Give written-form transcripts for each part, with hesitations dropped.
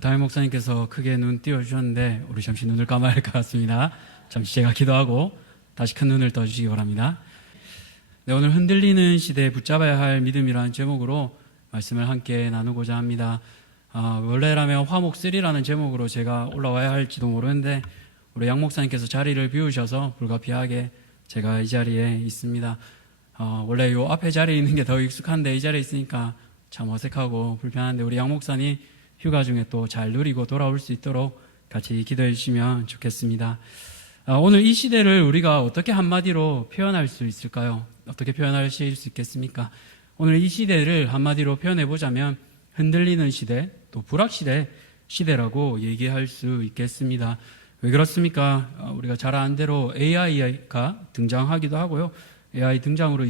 담임 목사님께서 크게 눈 띄워주셨는데 우리 잠시 눈을 감아야 할 것 같습니다. 잠시 제가 기도하고 다시 큰 눈을 떠주시기 바랍니다. 네, 오늘 흔들리는 시대에 붙잡아야 할 믿음이라는 제목으로 말씀을 함께 나누고자 합니다. 원래라면 화목 3라는 제목으로 제가 올라와야 할지도 모르는데 우리 양 목사님께서 자리를 비우셔서 불가피하게 제가 이 자리에 있습니다. 원래 요 앞에 자리에 있는 게 더 익숙한데 이 자리에 있으니까 참 어색하고 불편한데 우리 양 목사님 휴가 중에 또 잘 누리고 돌아올 수 있도록 같이 기도해 주시면 좋겠습니다. 오늘 이 시대를 우리가 어떻게 한마디로 표현할 수 있을까요? 어떻게 표현하실 수 있겠습니까? 오늘 이 시대를 한마디로 표현해 보자면 흔들리는 시대, 또 불확실의 시대라고 얘기할 수 있겠습니다. 왜 그렇습니까? 우리가 잘 아는 대로 AI가 등장하기도 하고요. AI 등장으로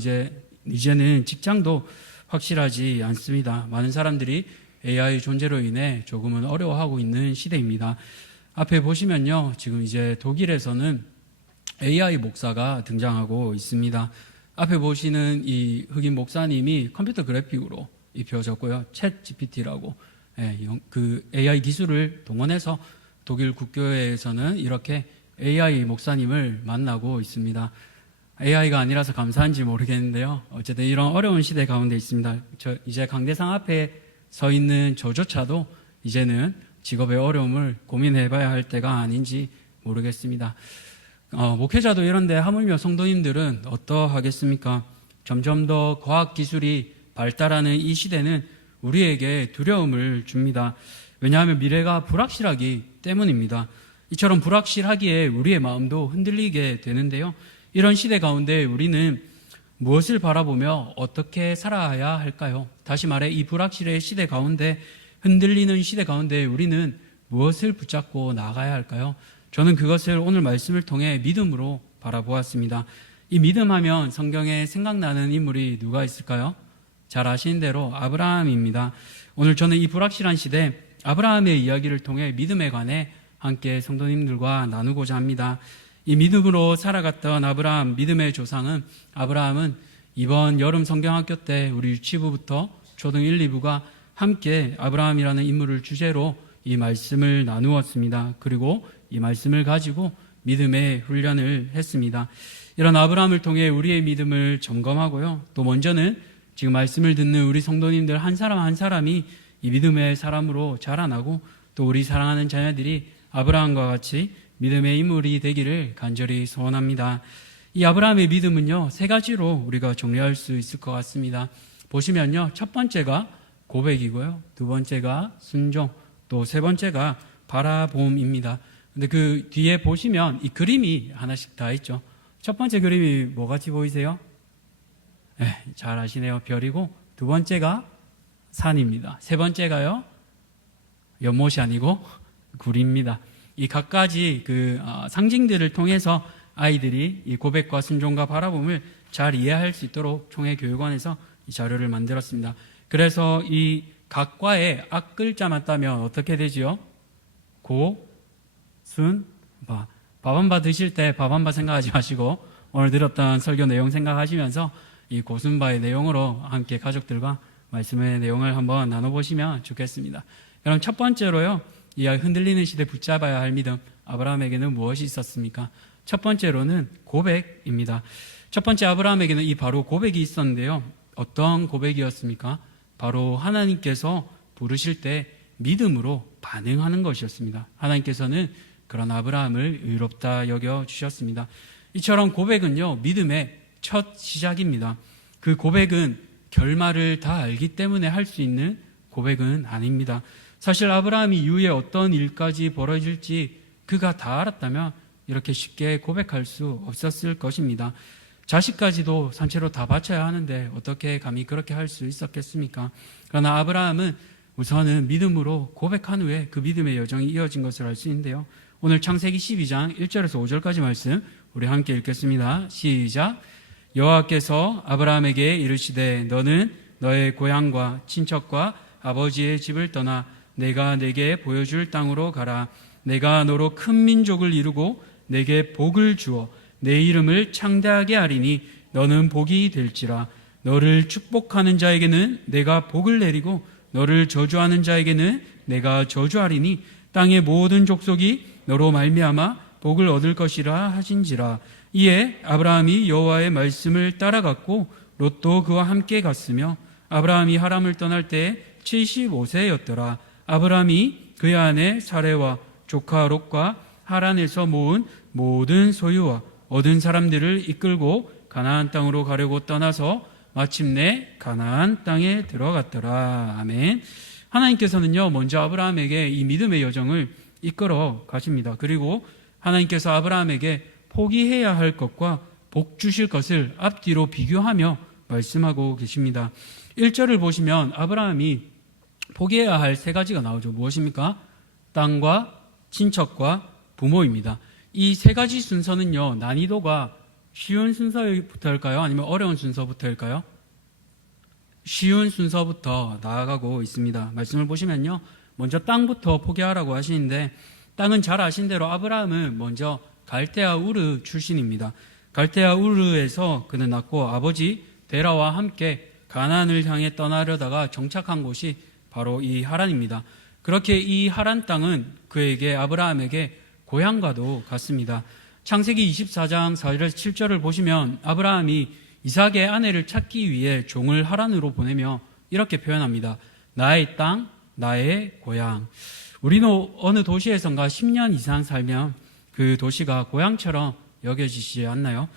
이제는 직장도 확실하지 않습니다. 많은 사람들이 AI 존재로 인해 조금은 어려워하고 있는 시대입니다. 앞에 보시면요, 지금 이제 독일에서는 AI 목사가 등장하고 있습니다. 앞에 보시는 이 흑인 목사님이 컴퓨터 그래픽으로 입혀졌고요. 챗 GPT라고 그 AI 기술을 동원해서 독일 국교회에서는 이렇게 AI 목사님을 만나고 있습니다. AI가 아니라서 감사한지 모르겠는데요. 어쨌든 이런 어려운 시대 가운데 있습니다. 이제 강대상 앞에 서 있는 저조차도 이제는 직업의 어려움을 고민해봐야 할 때가 아닌지 모르겠습니다. 목회자도 이런데 하물며 성도님들은 어떠하겠습니까? 점점 더 과학기술이 발달하는 이 시대는 우리에게 두려움을 줍니다. 왜냐하면 미래가 불확실하기 때문입니다. 이처럼 불확실하기에 우리의 마음도 흔들리게 되는데요. 이런 시대 가운데 우리는 무엇을 바라보며 어떻게 살아야 할까요? 다시 말해 이 불확실의 시대 가운데, 흔들리는 시대 가운데 우리는 무엇을 붙잡고 나가야 할까요? 저는 그것을 오늘 말씀을 통해 믿음으로 바라보았습니다. 이 믿음하면 성경에 생각나는 인물이 누가 있을까요? 잘 아시는 대로 아브라함입니다. 오늘 저는 이 불확실한 시대 아브라함의 이야기를 통해 믿음에 관해 함께 성도님들과 나누고자 합니다. 이 믿음으로 살아갔던 아브라함, 믿음의 조상은 아브라함은 이번 여름 성경학교 때 우리 유치부부터 초등 1, 2부가 함께 아브라함이라는 인물을 주제로 이 말씀을 나누었습니다. 그리고 이 말씀을 가지고 믿음의 훈련을 했습니다. 이런 아브라함을 통해 우리의 믿음을 점검하고요. 또 먼저는 지금 말씀을 듣는 우리 성도님들 한 사람 한 사람이 이 믿음의 사람으로 자라나고 또 우리 사랑하는 자녀들이 아브라함과 같이 믿음의 인물이 되기를 간절히 소원합니다. 이 아브라함의 믿음은요, 3가지로 우리가 정리할 수 있을 것 같습니다. 보시면요, 첫 번째가 고백이고요, 두 번째가 순종, 또 세 번째가 바라봄입니다. 근데 그 뒤에 보시면 이 그림이 하나씩 다 있죠. 첫 번째 그림이 뭐 같이 보이세요? 네, 잘 아시네요. 별이고, 두 번째가 산입니다. 세 번째가요, 연못이 아니고 굴입니다. 이 각가지 상징들을 통해서 아이들이 이 고백과 순종과 바라봄을 잘 이해할 수 있도록 총회교육원에서 이 자료를 만들었습니다. 그래서 이 각과의 앞글자만 따면 어떻게 되지요? 고, 순, 바. 밥 한 바 드실 때 밥 한 바 생각하지 마시고 오늘 들었던 설교 내용 생각하시면서 이 고순바의 내용으로 함께 가족들과 말씀의 내용을 한번 나눠보시면 좋겠습니다. 그럼 첫 번째로요, 이 흔들리는 시대 붙잡아야 할 믿음, 아브라함에게는 무엇이 있었습니까? 첫 번째로는 고백입니다. 첫 번째 아브라함에게는 이 바로 고백이 있었는데요. 어떤 고백이었습니까? 바로 하나님께서 부르실 때 믿음으로 반응하는 것이었습니다. 하나님께서는 그런 아브라함을 의롭다 여겨주셨습니다. 이처럼 고백은요, 믿음의 첫 시작입니다. 그 고백은 결말을 다 알기 때문에 할 수 있는 고백은 아닙니다. 사실 아브라함이 이후에 어떤 일까지 벌어질지 그가 다 알았다면 이렇게 쉽게 고백할 수 없었을 것입니다. 자식까지도 산채로 다 바쳐야 하는데 어떻게 감히 그렇게 할 수 있었겠습니까? 그러나 아브라함은 우선은 믿음으로 고백한 후에 그 믿음의 여정이 이어진 것을 알 수 있는데요. 오늘 창세기 12장 1절에서 5절까지 말씀 우리 함께 읽겠습니다. 시작. 여호와께서 아브라함에게 이르시되 너는 너의 고향과 친척과 아버지의 집을 떠나 내가 내게 보여줄 땅으로 가라. 내가 너로 큰 민족을 이루고 내게 복을 주어 내 이름을 창대하게 하리니 너는 복이 될지라. 너를 축복하는 자에게는 내가 복을 내리고 너를 저주하는 자에게는 내가 저주하리니 땅의 모든 족속이 너로 말미암아 복을 얻을 것이라 하신지라. 이에 아브라함이 여호와의 말씀을 따라갔고 롯도 그와 함께 갔으며 아브라함이 하람을 떠날 때에 75세였더라. 아브라함이 그의 아내 사레와 조카 롯과 하란에서 모은 모든 소유와 얻은 사람들을 이끌고 가나안 땅으로 가려고 떠나서 마침내 가나안 땅에 들어갔더라. 아멘. 하나님께서는요, 먼저 아브라함에게 이 믿음의 여정을 이끌어 가십니다. 그리고 하나님께서 아브라함에게 포기해야 할 것과 복 주실 것을 앞뒤로 비교하며 말씀하고 계십니다. 1절을 보시면 아브라함이 포기해야 할 세 가지가 나오죠. 무엇입니까? 땅과 친척과 부모입니다. 이 세 가지 순서는요, 난이도가 쉬운 순서부터일까요? 아니면 어려운 순서부터일까요? 쉬운 순서부터 나아가고 있습니다. 말씀을 보시면요, 먼저 땅부터 포기하라고 하시는데, 땅은 잘 아신 대로 아브라함은 먼저 갈대아 우르 출신입니다. 갈대아 우르에서 그는 낳고 아버지 데라와 함께 가나안을 향해 떠나려다가 정착한 곳이 바로 이 하란입니다. 그렇게 이 하란 땅은 그에게, 아브라함에게 고향과도 같습니다. 창세기 24장 4절에서 7절을 보시면 아브라함이 이삭의 아내를 찾기 위해 종을 하란으로 보내며 이렇게 표현합니다. 나의 땅, 나의 고향. 우리는 어느 도시에선가 10년 이상 살면 그 도시가 고향처럼 여겨지지 않나요?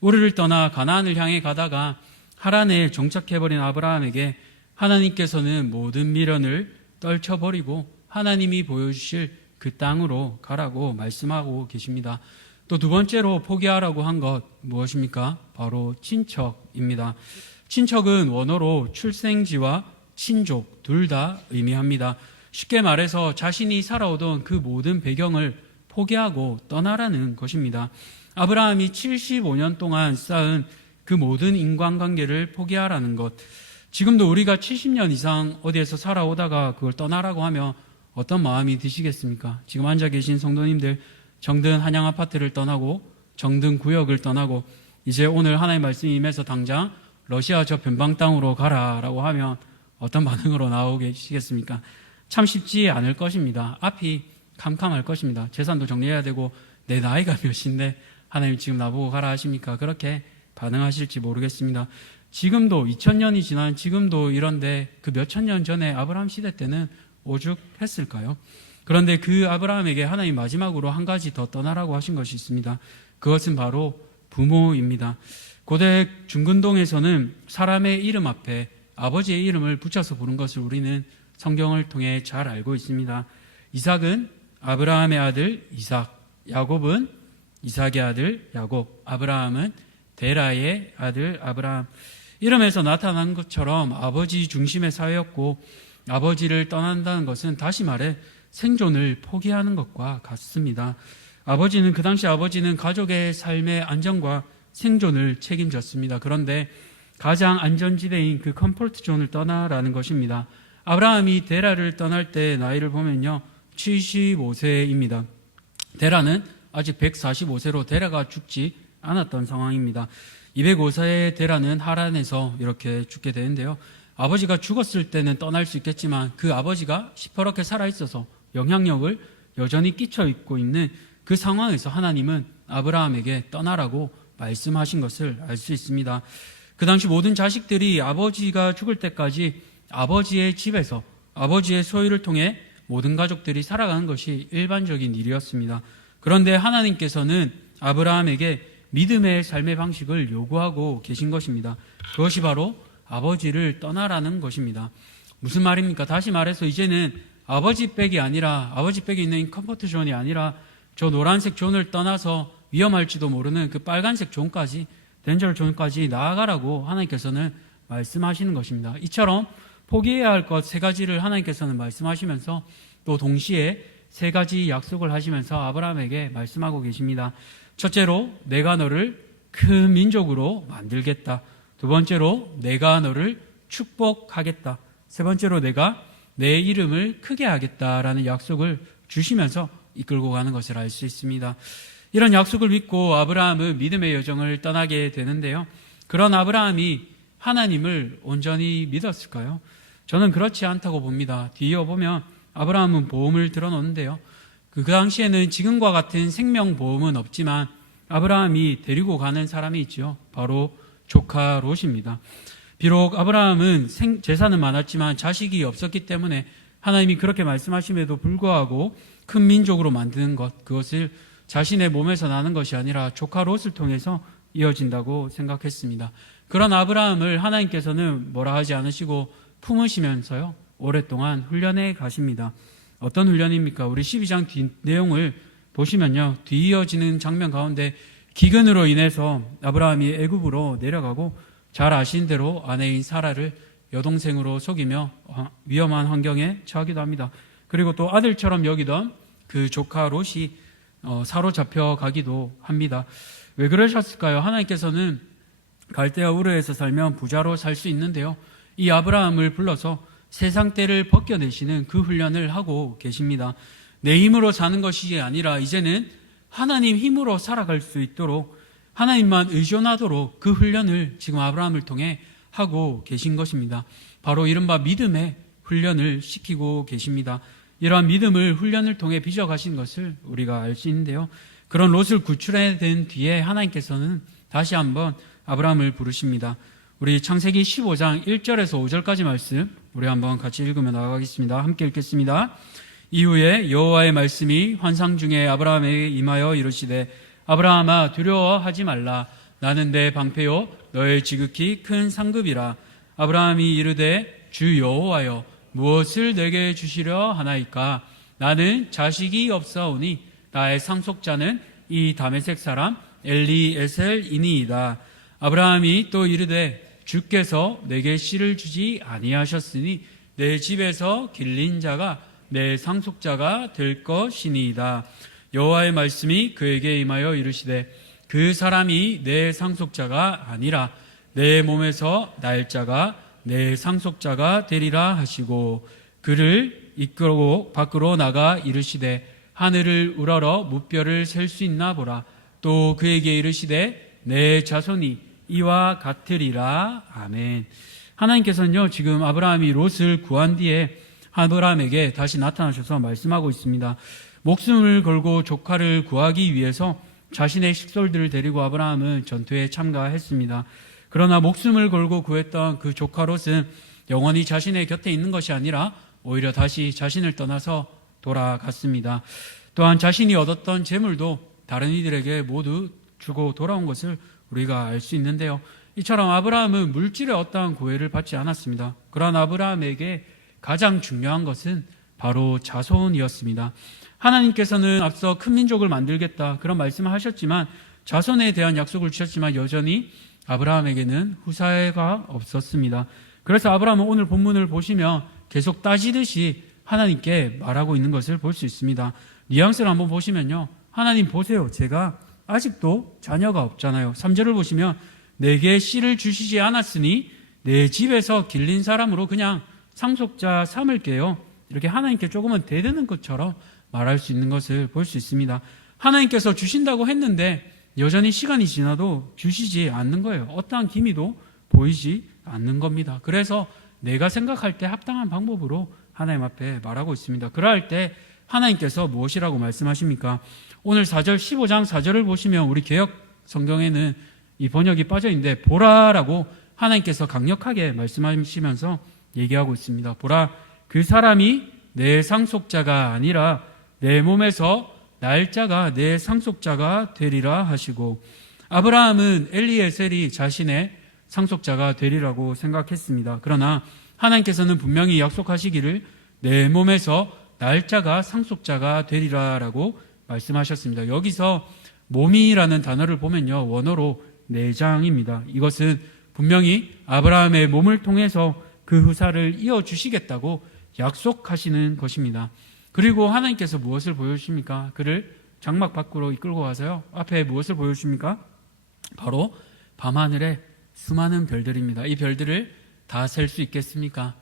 우르를 떠나 가나안을 향해 가다가 하란에 정착해버린 아브라함에게 하나님께서는 모든 미련을 떨쳐버리고 하나님이 보여주실 그 땅으로 가라고 말씀하고 계십니다. 또 두 번째로 포기하라고 한 것 무엇입니까? 바로 친척입니다. 친척은 원어로 출생지와 친족 둘 다 의미합니다. 쉽게 말해서 자신이 살아오던 그 모든 배경을 포기하고 떠나라는 것입니다. 아브라함이 75년 동안 쌓은 그 모든 인간관계를 포기하라는 것. 지금도 우리가 70년 이상 어디에서 살아오다가 그걸 떠나라고 하면 어떤 마음이 드시겠습니까? 지금 앉아 계신 성도님들, 정든 한양 아파트를 떠나고 정든 구역을 떠나고 이제 오늘 하나님의 말씀이 임해서 당장 러시아 저 변방 땅으로 가라라고 하면 어떤 반응으로 나오시겠습니까? 참 쉽지 않을 것입니다. 앞이 캄캄할 것입니다. 재산도 정리해야 되고 내 나이가 몇인데 하나님 지금 나보고 가라 하십니까? 그렇게 반응하실지 모르겠습니다. 지금도 2000년이 지난 지금도 이런데 그 몇천 년 전에 아브라함 시대 때는 오죽했을까요? 그런데 그 아브라함에게 하나님 마지막으로 한 가지 더 떠나라고 하신 것이 있습니다. 그것은 바로 부모입니다. 고대 중근동에서는 사람의 이름 앞에 아버지의 이름을 붙여서 부른 것을 우리는 성경을 통해 잘 알고 있습니다. 이삭은 아브라함의 아들 이삭, 야곱은 이삭의 아들 야곱, 아브라함은 데라의 아들 아브라함. 이름에서 나타난 것처럼 아버지 중심의 사회였고 아버지를 떠난다는 것은 다시 말해 생존을 포기하는 것과 같습니다. 그 당시 아버지는 가족의 삶의 안정과 생존을 책임졌습니다. 그런데 가장 안전지대인 그 컴포트 존을 떠나라는 것입니다. 아브라함이 데라를 떠날 때 나이를 보면요, 75세입니다. 데라는 아직 145세로 데라가 죽지 않았던 상황입니다. 205세의 데라는 하란에서 이렇게 죽게 되는데요. 아버지가 죽었을 때는 떠날 수 있겠지만 그 아버지가 시퍼렇게 살아있어서 영향력을 여전히 끼쳐 있고 있는 그 상황에서 하나님은 아브라함에게 떠나라고 말씀하신 것을 알 수 있습니다. 그 당시 모든 자식들이 아버지가 죽을 때까지 아버지의 집에서 아버지의 소유를 통해 모든 가족들이 살아가는 것이 일반적인 일이었습니다. 그런데 하나님께서는 아브라함에게 믿음의 삶의 방식을 요구하고 계신 것입니다. 그것이 바로 아버지를 떠나라는 것입니다. 무슨 말입니까? 다시 말해서 이제는 아버지 백이 아니라, 아버지 백이 있는 컴포트 존이 아니라 저 노란색 존을 떠나서 위험할지도 모르는 그 빨간색 존까지, 덴저 존까지 나아가라고 하나님께서는 말씀하시는 것입니다. 이처럼 포기해야 할 것 세 가지를 하나님께서는 말씀하시면서 또 동시에 세 가지 약속을 하시면서 아브라함에게 말씀하고 계십니다. 첫째로, 내가 너를 큰 민족으로 만들겠다. 두 번째로, 내가 너를 축복하겠다. 세 번째로, 내가 내 이름을 크게 하겠다라는 약속을 주시면서 이끌고 가는 것을 알 수 있습니다. 이런 약속을 믿고 아브라함은 믿음의 여정을 떠나게 되는데요. 그런 아브라함이 하나님을 온전히 믿었을까요? 저는 그렇지 않다고 봅니다. 뒤에 보면 아브라함은 보험을 들어놓는데요. 그 당시에는 지금과 같은 생명보험은 없지만 아브라함이 데리고 가는 사람이 있죠. 바로 조카 롯입니다. 비록 아브라함은 재산은 많았지만 자식이 없었기 때문에 하나님이 그렇게 말씀하심에도 불구하고 큰 민족으로 만드는 것, 그것을 자신의 몸에서 나는 것이 아니라 조카 롯을 통해서 이어진다고 생각했습니다. 그런 아브라함을 하나님께서는 뭐라 하지 않으시고 품으시면서요, 오랫동안 훈련해 가십니다. 어떤 훈련입니까? 우리 12장 뒤 내용을 보시면요, 뒤이어지는 장면 가운데 기근으로 인해서 아브라함이 애굽으로 내려가고 잘 아신 대로 아내인 사라를 여동생으로 속이며 위험한 환경에 처하기도 합니다. 그리고 또 아들처럼 여기던 그 조카 롯이 사로잡혀 가기도 합니다. 왜 그러셨을까요? 하나님께서는 갈대아 우르에서 살면 부자로 살 수 있는데요, 이 아브라함을 불러서 세상 때를 벗겨내시는 그 훈련을 하고 계십니다. 내 힘으로 사는 것이 아니라 이제는 하나님 힘으로 살아갈 수 있도록, 하나님만 의존하도록 그 훈련을 지금 아브라함을 통해 하고 계신 것입니다. 바로 이른바 믿음의 훈련을 시키고 계십니다. 이러한 믿음을 훈련을 통해 빚어가신 것을 우리가 알 수 있는데요, 그런 롯을 구출해낸 뒤에 하나님께서는 다시 한번 아브라함을 부르십니다. 우리 창세기 15장 1절에서 5절까지 말씀 우리 한번 같이 읽으며 나아가겠습니다. 함께 읽겠습니다. 이후에 여호와의 말씀이 환상 중에 아브라함에게 임하여 이르시되 아브라함아 두려워하지 말라. 나는 내 방패요 너의 지극히 큰 상급이라. 아브라함이 이르되 주 여호와여 무엇을 내게 주시려 하나이까? 나는 자식이 없사오니 나의 상속자는 이 다메섹 사람 엘리에셀이니이다. 아브라함이 또 이르되 주께서 내게 씨를 주지 아니하셨으니 내 집에서 길린 자가 내 상속자가 될 것이니이다. 여호와의 말씀이 그에게 임하여 이르시되 그 사람이 내 상속자가 아니라 내 몸에서 날 자가 내 상속자가 되리라 하시고 그를 이끌고 밖으로 나가 이르시되 하늘을 우러러 무뼈를 셀 수 있나 보라. 또 그에게 이르시되 내 자손이 이와 같으리라. 아멘. 하나님께서는요, 지금 아브라함이 롯을 구한 뒤에 아브라함에게 다시 나타나셔서 말씀하고 있습니다. 목숨을 걸고 조카를 구하기 위해서 자신의 식솔들을 데리고 아브라함은 전투에 참가했습니다. 그러나 목숨을 걸고 구했던 그 조카 롯은 영원히 자신의 곁에 있는 것이 아니라 오히려 다시 자신을 떠나서 돌아갔습니다. 또한 자신이 얻었던 재물도 다른 이들에게 모두 주고 돌아온 것을 우리가 알 수 있는데요, 이처럼 아브라함은 물질의 어떠한 구애를 받지 않았습니다. 그러한 아브라함에게 가장 중요한 것은 바로 자손이었습니다. 하나님께서는 앞서 큰 민족을 만들겠다 그런 말씀을 하셨지만, 자손에 대한 약속을 주셨지만 여전히 아브라함에게는 후사가 없었습니다. 그래서 아브라함은 오늘 본문을 보시면 계속 따지듯이 하나님께 말하고 있는 것을 볼 수 있습니다. 뉘앙스를 한번 보시면요, 하나님 보세요, 제가 아직도 자녀가 없잖아요. 3절을 보시면 내게 씨를 주시지 않았으니 내 집에서 길린 사람으로 그냥 상속자 삼을게요. 이렇게 하나님께 조금은 대드는 것처럼 말할 수 있는 것을 볼 수 있습니다. 하나님께서 주신다고 했는데 여전히 시간이 지나도 주시지 않는 거예요. 어떠한 기미도 보이지 않는 겁니다. 그래서 내가 생각할 때 합당한 방법으로 하나님 앞에 말하고 있습니다. 그럴 때 하나님께서 무엇이라고 말씀하십니까? 오늘 4절 15장 4절을 보시면 우리 개역 성경에는 이 번역이 빠져 있는데 보라라고 하나님께서 강력하게 말씀하시면서 얘기하고 있습니다. 보라, 그 사람이 내 상속자가 아니라 내 몸에서 날짜가 내 상속자가 되리라 하시고, 아브라함은 엘리에셀이 자신의 상속자가 되리라고 생각했습니다. 그러나 하나님께서는 분명히 약속하시기를 내 몸에서 날짜가 상속자가 되리라라고 말씀하셨습니다. 여기서 몸이라는 단어를 보면요, 원어로 내장입니다. 이것은 분명히 아브라함의 몸을 통해서 그 후사를 이어주시겠다고 약속하시는 것입니다. 그리고 하나님께서 무엇을 보여주십니까? 그를 장막 밖으로 이끌고 가서요, 앞에 무엇을 보여주십니까? 바로 밤하늘에 수많은 별들입니다. 이 별들을 다 셀 수 있겠습니까?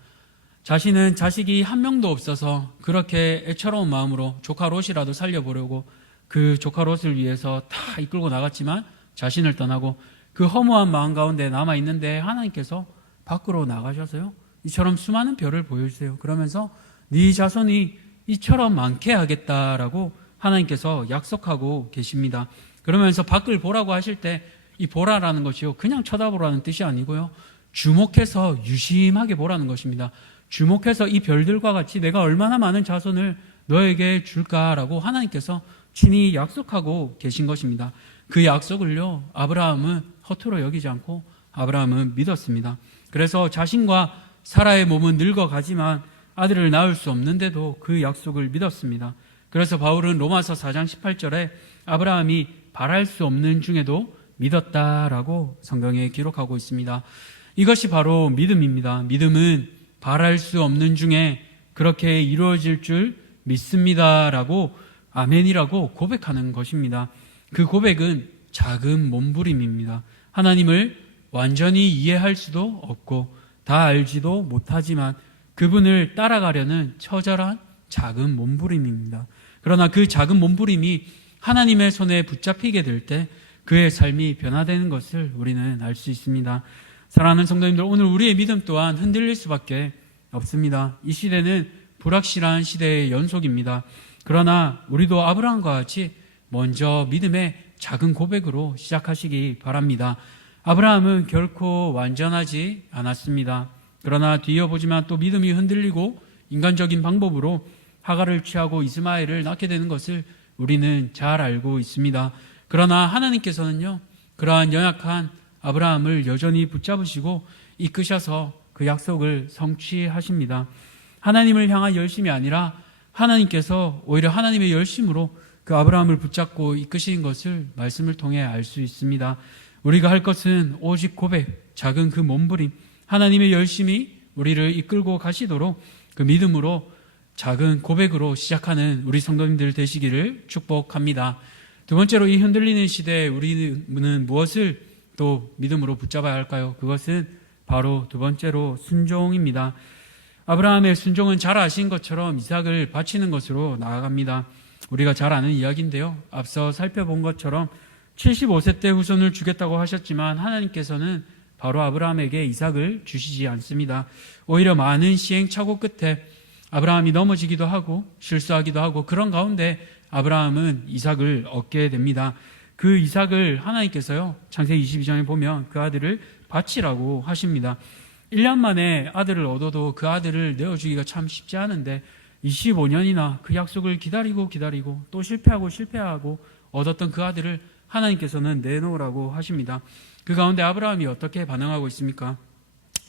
자신은 자식이 한 명도 없어서 그렇게 애처로운 마음으로 조카 롯이라도 살려보려고 그 조카 롯을 위해서 다 이끌고 나갔지만 자신을 떠나고 그 허무한 마음 가운데 남아있는데 하나님께서 밖으로 나가셔서요, 이처럼 수많은 별을 보여주세요. 그러면서 네 자손이 이처럼 많게 하겠다라고 하나님께서 약속하고 계십니다. 그러면서 밖을 보라고 하실 때 이 보라라는 것이요, 그냥 쳐다보라는 뜻이 아니고요, 주목해서 유심하게 보라는 것입니다. 주목해서 이 별들과 같이 내가 얼마나 많은 자손을 너에게 줄까라고 하나님께서 친히 약속하고 계신 것입니다. 그 약속을요, 아브라함은 허투루 여기지 않고 아브라함은 믿었습니다. 그래서 자신과 사라의 몸은 늙어가지만 아들을 낳을 수 없는데도 그 약속을 믿었습니다. 그래서 바울은 로마서 4장 18절에 아브라함이 바랄 수 없는 중에도 믿었다라고 성경에 기록하고 있습니다. 이것이 바로 믿음입니다. 믿음은 바랄 수 없는 중에 그렇게 이루어질 줄 믿습니다라고 아멘이라고 고백하는 것입니다. 그 고백은 작은 몸부림입니다. 하나님을 완전히 이해할 수도 없고 다 알지도 못하지만 그분을 따라가려는 처절한 작은 몸부림입니다. 그러나 그 작은 몸부림이 하나님의 손에 붙잡히게 될 때 그의 삶이 변화되는 것을 우리는 알 수 있습니다. 사랑하는 성도님들, 오늘 우리의 믿음 또한 흔들릴 수밖에 없습니다. 이 시대는 불확실한 시대의 연속입니다. 그러나 우리도 아브라함과 같이 먼저 믿음의 작은 고백으로 시작하시기 바랍니다. 아브라함은 결코 완전하지 않았습니다. 그러나 뒤이어보지만 또 믿음이 흔들리고 인간적인 방법으로 하갈을 취하고 이스마엘을 낳게 되는 것을 우리는 잘 알고 있습니다. 그러나 하나님께서는요, 그러한 연약한 아브라함을 여전히 붙잡으시고 이끄셔서 그 약속을 성취하십니다. 하나님을 향한 열심이 아니라 하나님께서 오히려 하나님의 열심으로 그 아브라함을 붙잡고 이끄신 것을 말씀을 통해 알 수 있습니다. 우리가 할 것은 오직 고백, 작은 그 몸부림, 하나님의 열심이 우리를 이끌고 가시도록 그 믿음으로 작은 고백으로 시작하는 우리 성도님들 되시기를 축복합니다. 두 번째로, 이 흔들리는 시대에 우리는 무엇을 또 믿음으로 붙잡아야 할까요? 그것은 바로 두 번째로 순종입니다. 아브라함의 순종은 잘 아신 것처럼 이삭을 바치는 것으로 나아갑니다. 우리가 잘 아는 이야기인데요, 앞서 살펴본 것처럼 75세 때 후손을 주겠다고 하셨지만 하나님께서는 바로 아브라함에게 이삭을 주시지 않습니다. 오히려 많은 시행착오 끝에 아브라함이 넘어지기도 하고 실수하기도 하고 그런 가운데 아브라함은 이삭을 얻게 됩니다. 그 이삭을 하나님께서요, 창세기 22장에 보면 그 아들을 바치라고 하십니다. 1년 만에 아들을 얻어도 그 아들을 내어주기가 참 쉽지 않은데 25년이나 그 약속을 기다리고 또 실패하고 얻었던 그 아들을 하나님께서는 내놓으라고 하십니다. 그 가운데 아브라함이 어떻게 반응하고 있습니까?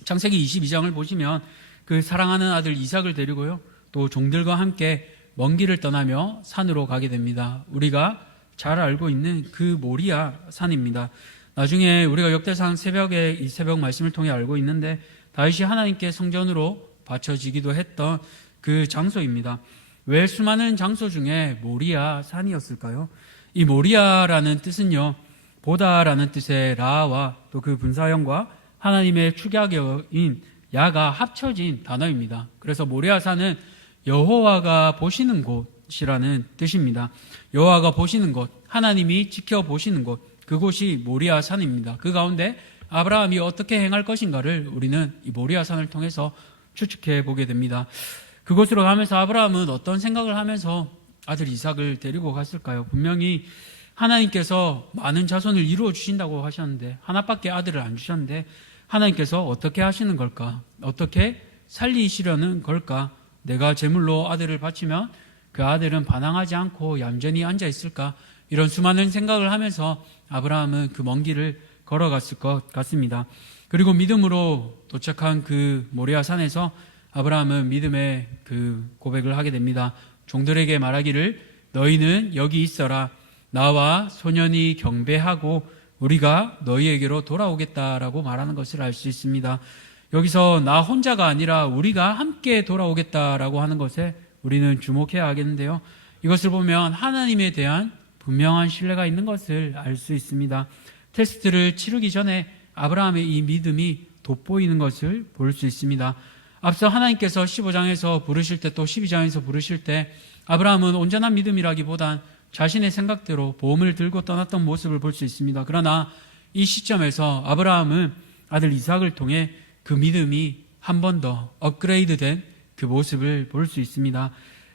창세기 22장을 보시면 그 사랑하는 아들 이삭을 데리고요, 또 종들과 함께 먼 길을 떠나며 산으로 가게 됩니다. 우리가 잘 알고 있는 그 모리아 산입니다. 나중에 우리가 역대상 새벽에 이 새벽 말씀을 통해 알고 있는데 다윗이 하나님께 성전으로 바쳐지기도 했던 그 장소입니다. 왜 수많은 장소 중에 모리아 산이었을까요? 이 모리아라는 뜻은요, 보다라는 뜻의 라와 또 그 분사형과 하나님의 축약어인 야가 합쳐진 단어입니다. 그래서 모리아 산은 여호와가 보시는 곳이라는 뜻입니다. 여호와가 보시는 곳, 하나님이 지켜보시는 곳, 그곳이 모리아 산입니다. 그 가운데 아브라함이 어떻게 행할 것인가를 우리는 이 모리아 산을 통해서 추측해 보게 됩니다. 그곳으로 가면서 아브라함은 어떤 생각을 하면서 아들 이삭을 데리고 갔을까요? 분명히 하나님께서 많은 자손을 이루어 주신다고 하셨는데 하나밖에 아들을 안 주셨는데 하나님께서 어떻게 하시는 걸까? 어떻게 살리시려는 걸까? 내가 제물로 아들을 바치면 그 아들은 반항하지 않고 얌전히 앉아 있을까? 이런 수많은 생각을 하면서 아브라함은 그 먼 길을 걸어갔을 것 같습니다. 그리고 믿음으로 도착한 그 모리아 산에서 아브라함은 믿음의 그 고백을 하게 됩니다. 종들에게 말하기를 너희는 여기 있어라. 나와 소년이 경배하고 우리가 너희에게로 돌아오겠다라고 말하는 것을 알 수 있습니다. 여기서 나 혼자가 아니라 우리가 함께 돌아오겠다라고 하는 것에 우리는 주목해야 하겠는데요. 이것을 보면 하나님에 대한 분명한 신뢰가 있는 것을 알 수 있습니다. 테스트를 치르기 전에 아브라함의 이 믿음이 돋보이는 것을 볼 수 있습니다. 앞서 하나님께서 15장에서 부르실 때 또 12장에서 부르실 때 아브라함은 온전한 믿음이라기보단 자신의 생각대로 보험을 들고 떠났던 모습을 볼 수 있습니다. 그러나 이 시점에서 아브라함은 아들 이삭을 통해 그 믿음이 한 번 더 업그레이드된 그 모습을 볼 수 있습니다.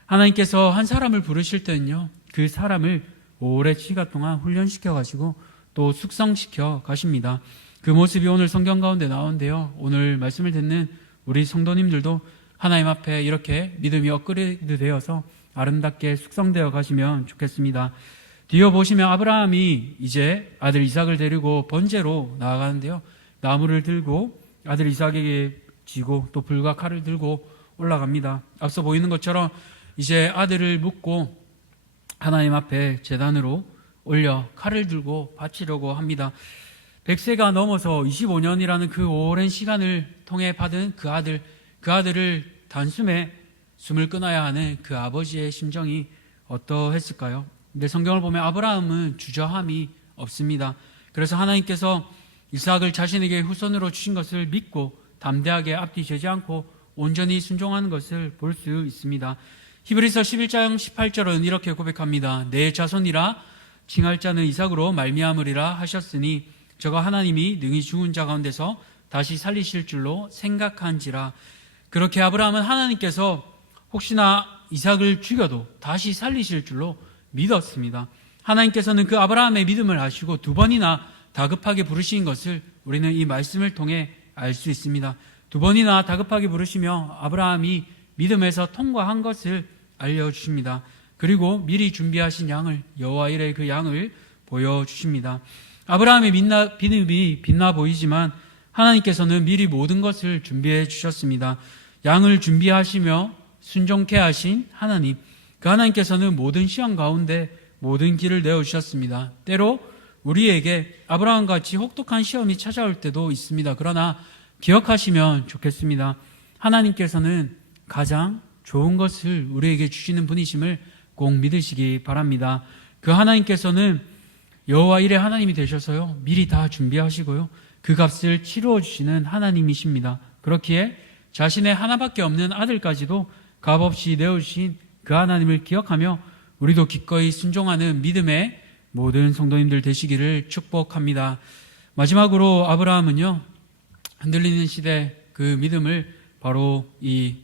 하나님께서 한 사람을 부르실 때는요, 그 사람을 오랜 시간 동안 훈련시켜가지고 또 숙성시켜 가십니다. 그 모습이 오늘 성경 가운데 나오는데요, 오늘 말씀을 듣는 우리 성도님들도 하나님 앞에 이렇게 믿음이 업그레이드 되어서 아름답게 숙성되어 가시면 좋겠습니다. 뒤에 보시면 아브라함이 이제 아들 이삭을 데리고 번제로 나아가는데요, 나무를 들고 아들 이삭에게 지고 또 불과 칼을 들고 올라갑니다. 앞서 보이는 것처럼 이제 아들을 묻고 하나님 앞에 제단으로 올려 칼을 들고 바치려고 합니다. 100세가 넘어서 25년이라는 그 오랜 시간을 통해 받은 그 아들을 단숨에 숨을 끊어야 하는 그 아버지의 심정이 어떠했을까요? 근데 성경을 보면 아브라함은 주저함이 없습니다. 그래서 하나님께서 이삭을 자신에게 후손으로 주신 것을 믿고 담대하게 앞뒤 재지 않고 온전히 순종하는 것을 볼 수 있습니다. 히브리서 11장 18절은 이렇게 고백합니다. 내 자손이라 칭할 자는 이삭으로 말미암으리라 하셨으니 저가 하나님이 능히 죽은 자 가운데서 다시 살리실 줄로 생각한지라. 그렇게 아브라함은 하나님께서 혹시나 이삭을 죽여도 다시 살리실 줄로 믿었습니다. 하나님께서는 그 아브라함의 믿음을 아시고 두 번이나 다급하게 부르신 것을 우리는 이 말씀을 통해 알 수 있습니다. 두 번이나 다급하게 부르시며 아브라함이 믿음에서 통과한 것을 알려주십니다. 그리고 미리 준비하신 양을, 여호와 이레의 그 양을 보여주십니다. 아브라함의 믿음이 빛나 보이지만 하나님께서는 미리 모든 것을 준비해 주셨습니다. 양을 준비하시며 순종케 하신 하나님, 그 하나님께서는 모든 시험 가운데 모든 길을 내어주셨습니다. 때로 우리에게 아브라함같이 혹독한 시험이 찾아올 때도 있습니다. 그러나 기억하시면 좋겠습니다. 하나님께서는 가장 좋은 것을 우리에게 주시는 분이심을 꼭 믿으시기 바랍니다. 그 하나님께서는 여호와 이레 하나님이 되셔서요, 미리 다 준비하시고요, 그 값을 치루어 주시는 하나님이십니다. 그렇기에 자신의 하나밖에 없는 아들까지도 값없이 내어주신 그 하나님을 기억하며 우리도 기꺼이 순종하는 믿음의 모든 성도님들 되시기를 축복합니다. 마지막으로 아브라함은요, 흔들리는 시대 그 믿음을 바로 이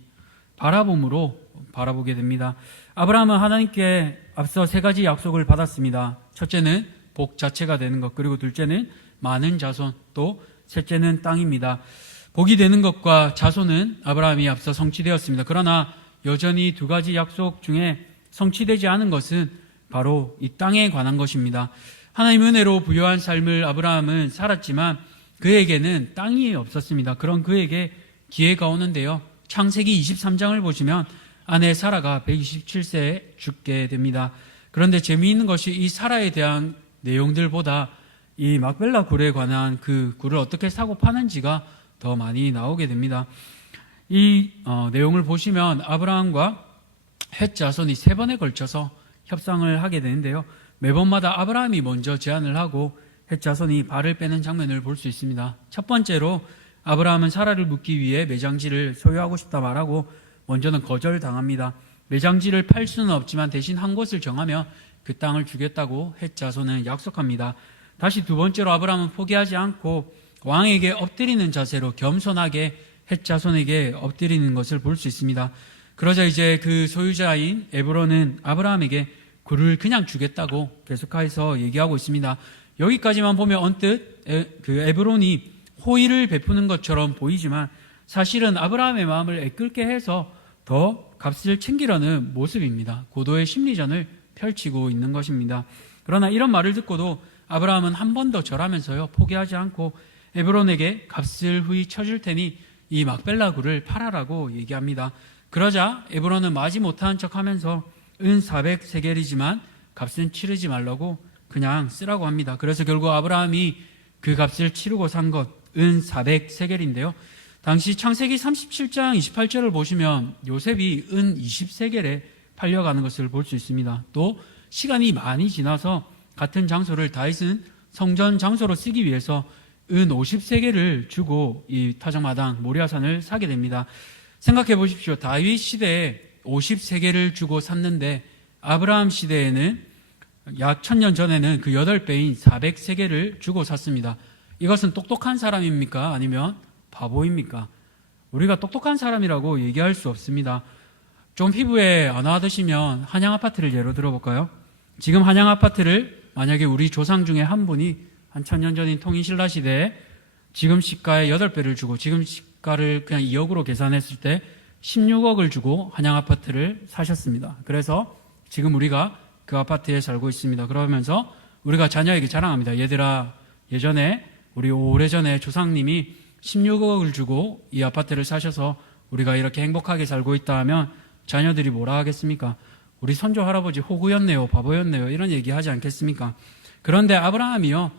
바라봄으로 바라보게 됩니다. 아브라함은 하나님께 앞서 세 가지 약속을 받았습니다. 첫째는 복 자체가 되는 것, 그리고 둘째는 많은 자손, 또 셋째는 땅입니다. 복이 되는 것과 자손은 아브라함이 앞서 성취되었습니다. 그러나 여전히 두 가지 약속 중에 성취되지 않은 것은 바로 이 땅에 관한 것입니다. 하나님 은혜로 부유한 삶을 아브라함은 살았지만 그에게는 땅이 없었습니다. 그런 그에게 기회가 오는데요, 창세기 23장을 보시면 아내 사라가 127세에 죽게 됩니다. 그런데 재미있는 것이 이 사라에 대한 내용들보다 이 막벨라 굴에 관한 그 굴을 어떻게 사고 파는지가 더 많이 나오게 됩니다. 이 내용을 보시면 아브라함과 헷 자손이 세 번에 걸쳐서 협상을 하게 되는데요, 매번마다 아브라함이 먼저 제안을 하고 헷 자손이 발을 빼는 장면을 볼 수 있습니다. 첫 번째로 아브라함은 사라를 묻기 위해 매장지를 소유하고 싶다 말하고 먼저는 거절당합니다. 매장지를 팔 수는 없지만 대신 한 곳을 정하며 그 땅을 주겠다고 헷 자손은 약속합니다. 다시 두 번째로 아브라함은 포기하지 않고 왕에게 엎드리는 자세로 겸손하게 헷 자손에게 엎드리는 것을 볼 수 있습니다. 그러자 이제 그 소유자인 에브론은 아브라함에게 굴을 그냥 주겠다고 계속해서 얘기하고 있습니다. 여기까지만 보면 언뜻 그 에브론이 호의를 베푸는 것처럼 보이지만 사실은 아브라함의 마음을 애끓게 해서 더 값을 챙기려는 모습입니다. 고도의 심리전을 펼치고 있는 것입니다. 그러나 이런 말을 듣고도 아브라함은 한 번 더 절하면서요, 포기하지 않고 에브론에게 값을 후히 쳐줄 테니 이 막벨라 굴을 팔아라고 얘기합니다. 그러자 에브론은 마지못한 척하면서 은 400세겔이지만 값은 치르지 말라고 그냥 쓰라고 합니다. 그래서 결국 아브라함이 그 값을 치르고 산 것, 은 400세겔인데요. 당시 창세기 37장 28절을 보시면 요셉이 은 20세겔에 팔려가는 것을 볼 수 있습니다. 또 시간이 많이 지나서 같은 장소를 다윗은 성전 장소로 쓰기 위해서 은 50세겔을 주고 이 타작마당 모리아산을 사게 됩니다. 생각해 보십시오. 다윗 시대에 50세겔을 주고 샀는데 아브라함 시대에는 약 1000년 전에는 그 8배인 400세겔을 주고 샀습니다. 이것은 똑똑한 사람입니까? 아니면 바보입니까? 우리가 똑똑한 사람이라고 얘기할 수 없습니다. 좀 피부에 안 와드시면 한양 아파트를 예로 들어볼까요? 지금 한양 아파트를 만약에 우리 조상 중에 한 분이 한 1000년 전인 통일신라 시대에 지금 시가의 8배를 주고 지금 시가를 그냥 2억으로 계산했을 때 16억을 주고 한양 아파트를 사셨습니다. 그래서 지금 우리가 그 아파트에 살고 있습니다. 그러면서 우리가 자녀에게 자랑합니다. 얘들아, 예전에 우리 오래전에 조상님이 16억을 주고 이 아파트를 사셔서 우리가 이렇게 행복하게 살고 있다 하면 자녀들이 뭐라 하겠습니까? 우리 선조 할아버지 호구였네요, 바보였네요, 이런 얘기 하지 않겠습니까? 그런데 아브라함이요,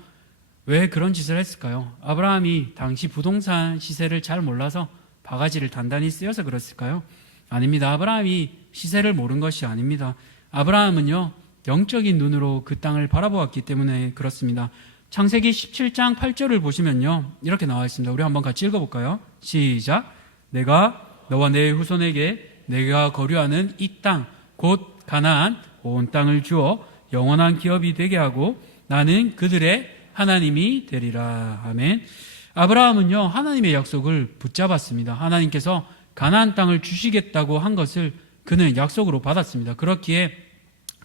왜 그런 짓을 했을까요? 아브라함이 당시 부동산 시세를 잘 몰라서 바가지를 단단히 쓰여서 그랬을까요? 아닙니다. 아브라함이 시세를 모른 것이 아닙니다. 아브라함은요, 영적인 눈으로 그 땅을 바라보았기 때문에 그렇습니다. 창세기 17장 8절을 보시면요, 이렇게 나와 있습니다. 우리 한번 같이 읽어볼까요? 시작. 내가 너와 내 후손에게 내가 거류하는 이 땅, 곧 가나안 온 땅을 주어 영원한 기업이 되게 하고 나는 그들의 하나님이 되리라. 아멘. 아브라함은요, 하나님의 약속을 붙잡았습니다. 하나님께서 가나안 땅을 주시겠다고 한 것을 그는 약속으로 받았습니다. 그렇기에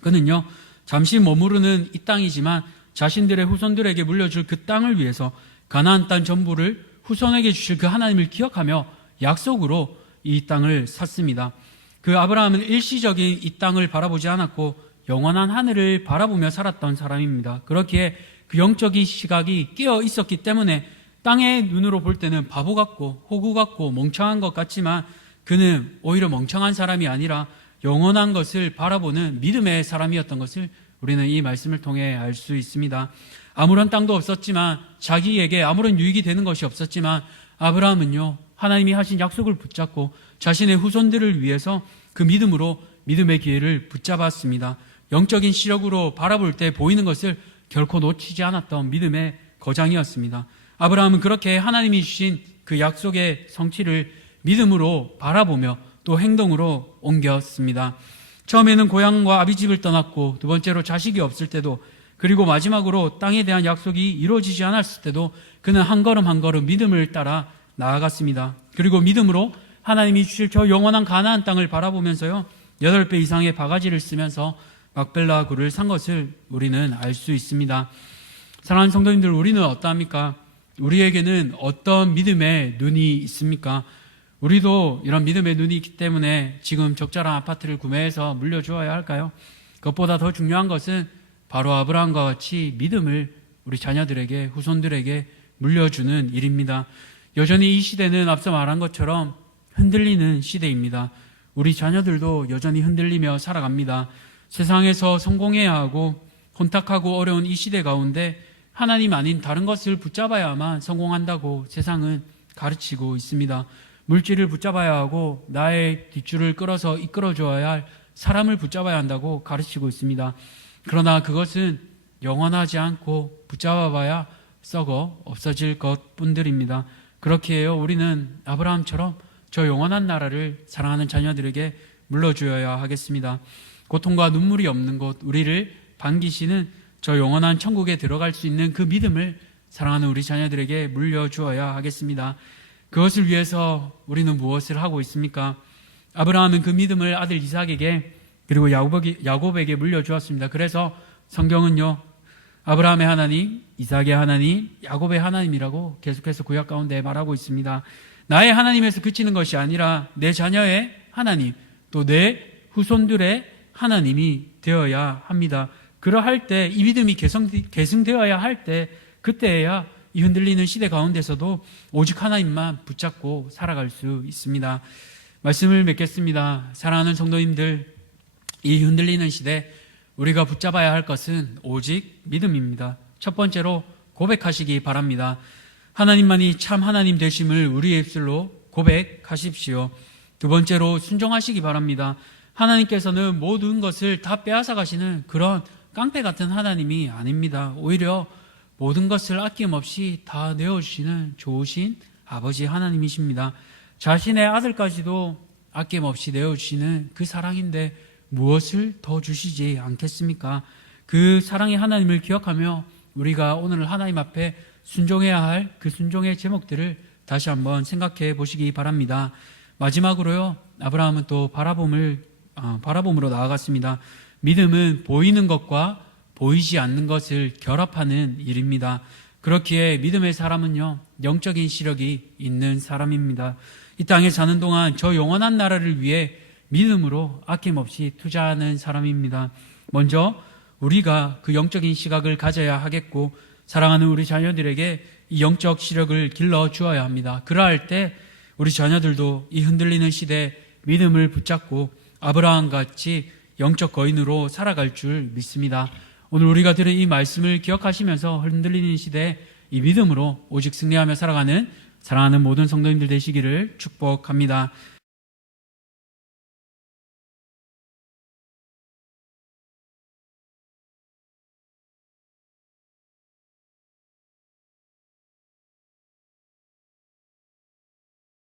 그는요, 잠시 머무르는 이 땅이지만 자신들의 후손들에게 물려줄 그 땅을 위해서 가나안 땅 전부를 후손에게 주실 그 하나님을 기억하며 약속으로 이 땅을 샀습니다. 그 아브라함은 일시적인 이 땅을 바라보지 않았고 영원한 하늘을 바라보며 살았던 사람입니다. 그렇기에 그 영적인 시각이 깨어 있었기 때문에 땅의 눈으로 볼 때는 바보 같고 호구 같고 멍청한 것 같지만 그는 오히려 멍청한 사람이 아니라 영원한 것을 바라보는 믿음의 사람이었던 것을 우리는 이 말씀을 통해 알 수 있습니다. 아무런 땅도 없었지만, 자기에게 아무런 유익이 되는 것이 없었지만 아브라함은요, 하나님이 하신 약속을 붙잡고 자신의 후손들을 위해서 그 믿음으로 믿음의 기회를 붙잡았습니다. 영적인 시력으로 바라볼 때 보이는 것을 결코 놓치지 않았던 믿음의 거장이었습니다. 아브라함은 그렇게 하나님이 주신 그 약속의 성취를 믿음으로 바라보며 또 행동으로 옮겼습니다. 처음에는 고향과 아비집을 떠났고, 두 번째로 자식이 없을 때도, 그리고 마지막으로 땅에 대한 약속이 이루어지지 않았을 때도 그는 한 걸음 한 걸음 믿음을 따라 나아갔습니다. 그리고 믿음으로 하나님이 주실 저 영원한 가나안 땅을 바라보면서요, 8배 이상의 바가지를 쓰면서 막벨라 굴을 산 것을 우리는 알 수 있습니다. 사랑하는 성도님들, 우리는 어떠합니까? 우리에게는 어떤 믿음의 눈이 있습니까? 우리도 이런 믿음의 눈이 있기 때문에 지금 적절한 아파트를 구매해서 물려주어야 할까요? 그것보다 더 중요한 것은 바로 아브라함과 같이 믿음을 우리 자녀들에게, 후손들에게 물려주는 일입니다. 여전히 이 시대는 앞서 말한 것처럼 흔들리는 시대입니다. 우리 자녀들도 여전히 흔들리며 살아갑니다. 세상에서 성공해야 하고 혼탁하고 어려운 이 시대 가운데 하나님 아닌 다른 것을 붙잡아야만 성공한다고 세상은 가르치고 있습니다. 물질을 붙잡아야 하고 나의 뒷줄을 끌어서 이끌어줘야 할 사람을 붙잡아야 한다고 가르치고 있습니다. 그러나 그것은 영원하지 않고 붙잡아봐야 썩어 없어질 것뿐들입니다. 그렇기에 우리는 아브라함처럼 저 영원한 나라를 사랑하는 자녀들에게 물려주어야 하겠습니다. 고통과 눈물이 없는 곳, 우리를 반기시는 저 영원한 천국에 들어갈 수 있는 그 믿음을 사랑하는 우리 자녀들에게 물려주어야 하겠습니다. 그것을 위해서 우리는 무엇을 하고 있습니까? 아브라함은 그 믿음을 아들 이삭에게 그리고 야곱에게 물려주었습니다. 그래서 성경은요, 아브라함의 하나님, 이삭의 하나님, 야곱의 하나님이라고 계속해서 구약 가운데 말하고 있습니다. 나의 하나님에서 그치는 것이 아니라 내 자녀의 하나님, 또 내 후손들의 하나님이 되어야 합니다. 그러할 때, 이 믿음이 계승되어야 할 때, 그때야 이 흔들리는 시대 가운데서도 오직 하나님만 붙잡고 살아갈 수 있습니다. 말씀을 맺겠습니다. 사랑하는 성도님들, 이 흔들리는 시대 우리가 붙잡아야 할 것은 오직 믿음입니다. 첫 번째로 고백하시기 바랍니다. 하나님만이 참 하나님 되심을 우리의 입술로 고백하십시오. 두 번째로 순종하시기 바랍니다. 하나님께서는 모든 것을 다 빼앗아 가시는 그런 깡패 같은 하나님이 아닙니다. 오히려 모든 것을 아낌없이 다 내어주시는 좋으신 아버지 하나님이십니다. 자신의 아들까지도 아낌없이 내어주시는 그 사랑인데 무엇을 더 주시지 않겠습니까? 그 사랑의 하나님을 기억하며 우리가 오늘 하나님 앞에 순종해야 할 그 순종의 제목들을 다시 한번 생각해 보시기 바랍니다. 마지막으로요, 아브라함은 또 바라봄으로 나아갔습니다. 믿음은 보이는 것과 보이지 않는 것을 결합하는 일입니다. 그렇기에 믿음의 사람은요, 영적인 시력이 있는 사람입니다. 이 땅에 사는 동안 저 영원한 나라를 위해 믿음으로 아낌없이 투자하는 사람입니다. 먼저 우리가 그 영적인 시각을 가져야 하겠고, 사랑하는 우리 자녀들에게 이 영적 시력을 길러 주어야 합니다. 그러할 때 우리 자녀들도 이 흔들리는 시대에 믿음을 붙잡고 아브라함 같이 영적 거인으로 살아갈 줄 믿습니다. 오늘 우리가 들은 이 말씀을 기억하시면서 흔들리는 시대에 이 믿음으로 오직 승리하며 살아가는 사랑하는 모든 성도님들 되시기를 축복합니다.